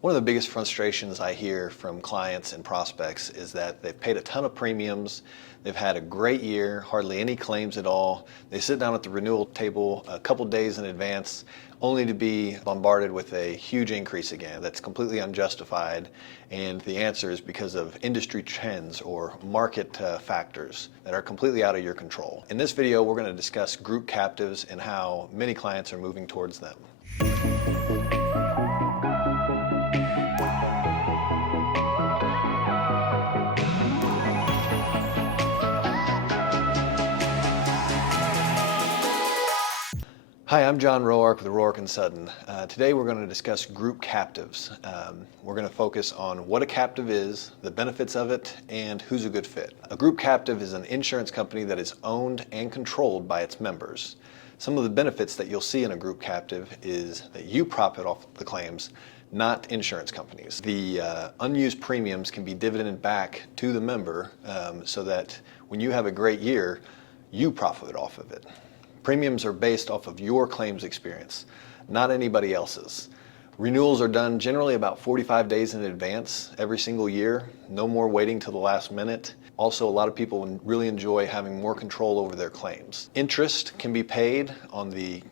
One of the biggest frustrations I hear from clients and prospects is that they've paid a ton of premiums, they've had a great year, hardly any claims at all. They sit down at the renewal table a couple days in advance only to be bombarded with a huge increase again that's completely unjustified, and the answer is because of industry trends or market factors that are completely out of your control. In this video, we're going to discuss group captives and how many clients are moving towards them. Hi, I'm John Roark with Roark and Sutton. Today we're going to discuss group captives. We're going to focus on what a captive is, the benefits of it, and who's a good fit. A group captive is an insurance company that is owned and controlled by its members. Some of the benefits that you'll see in a group captive is that you profit off the claims, not insurance companies. The unused premiums can be dividended back to the member so that when you have a great year, you profit off of it. Premiums are based off of your claims experience, not anybody else's. Renewals are done generally about 45 days in advance every single year, no more waiting till the last minute. Also, a lot of people really enjoy having more control over their claims. Interest can be paid on the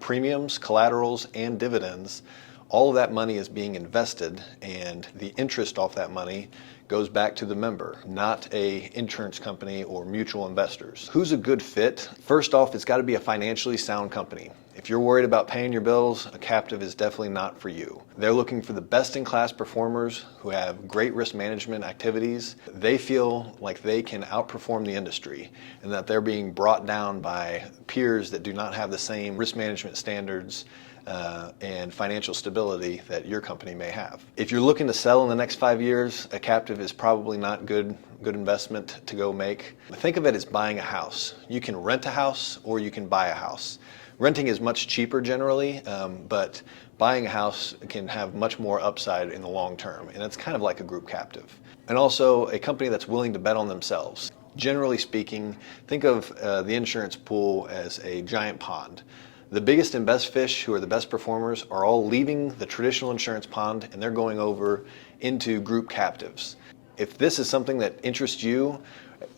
premiums, collaterals, and dividends. All of that money is being invested, and the interest off that money goes back to the member, not a insurance company or mutual investors. Who's a good fit? First off, it's got to be a financially sound company. If you're worried about paying your bills, a captive is definitely not for you. They're looking for the best-in-class performers who have great risk management activities. They feel like they can outperform the industry and that they're being brought down by peers that do not have the same risk management standards and financial stability that your company may have. If you're looking to sell in the next 5 years, a captive is probably not good investment to go make. Think of it as buying a house. You can rent a house or you can buy a house. Renting is much cheaper generally, but buying a house can have much more upside in the long term, and it's kind of like a group captive. And also a company that's willing to bet on themselves. Generally speaking, think of the insurance pool as a giant pond. The biggest and best fish, who are the best performers, are all leaving the traditional insurance pond and they're going over into group captives. If this is something that interests you,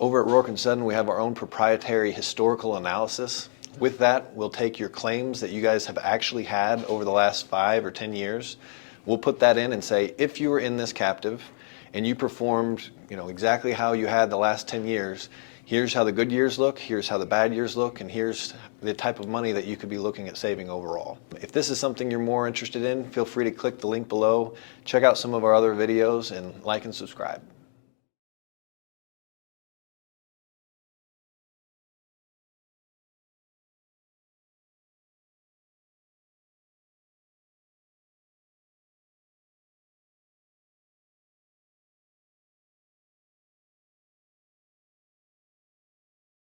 over at Roark and Sutton we have our own proprietary historical analysis. With that, we'll take your claims that you guys have actually had over the last 5 or 10 years. We'll put that in and say, if you were in this captive and you performed exactly how you had the last 10 years, here's how the good years look, here's how the bad years look, and here's the type of money that you could be looking at saving overall. If this is something you're more interested in, feel free to click the link below, check out some of our other videos, and like and subscribe.